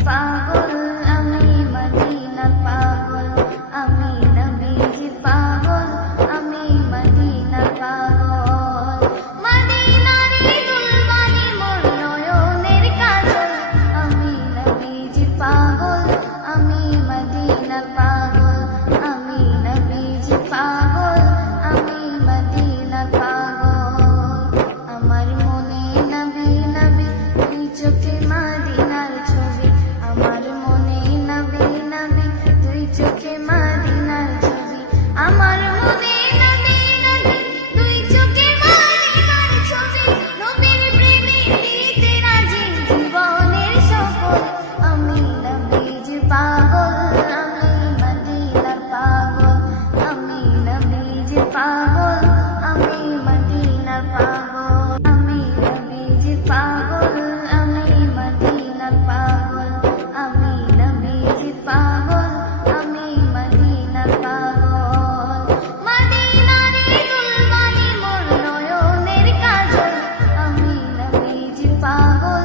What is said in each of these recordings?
পাগল আমি মদিনার পাগল আমি নবীজির পাগল আমি মদিনার পাগল মদিনার দুলবানি মোর নয়নের কাজল আমি নবীজির পাগল আমি মদিনার পাগল আমি নবীজির পাগল আমি মদিনার পাগল আমার মনে নবী নবী দুই চোখে মদিনার ছবি আমার মনে নবী নবী দুই চোখে মদিনার ছবি আমার মনে নবী নবী দুই চোখে মদিনার ছবি নবীর প্রেমে দিতে রাজি জীবনের সকল আমি নবীজির পাগল আমি মদিনার পাগল আমি নবীজির পাগল আমি মদিনার পাগল আমি নবীজির পাগল আমি মদিনার পাগল আমি নবীজির পাগল আমি মদিনার পাগল মদিনার দুলবানি মোর নয়নের কাজল আমি নবীজির পাগল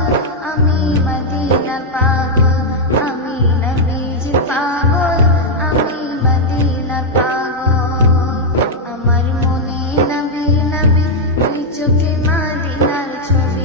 আমি মদিনার পাগল আমি নবীজির পাগল আমি মদিনার পাগল আমার মনে নবী নবী দুই চোখে মদিনার ছবি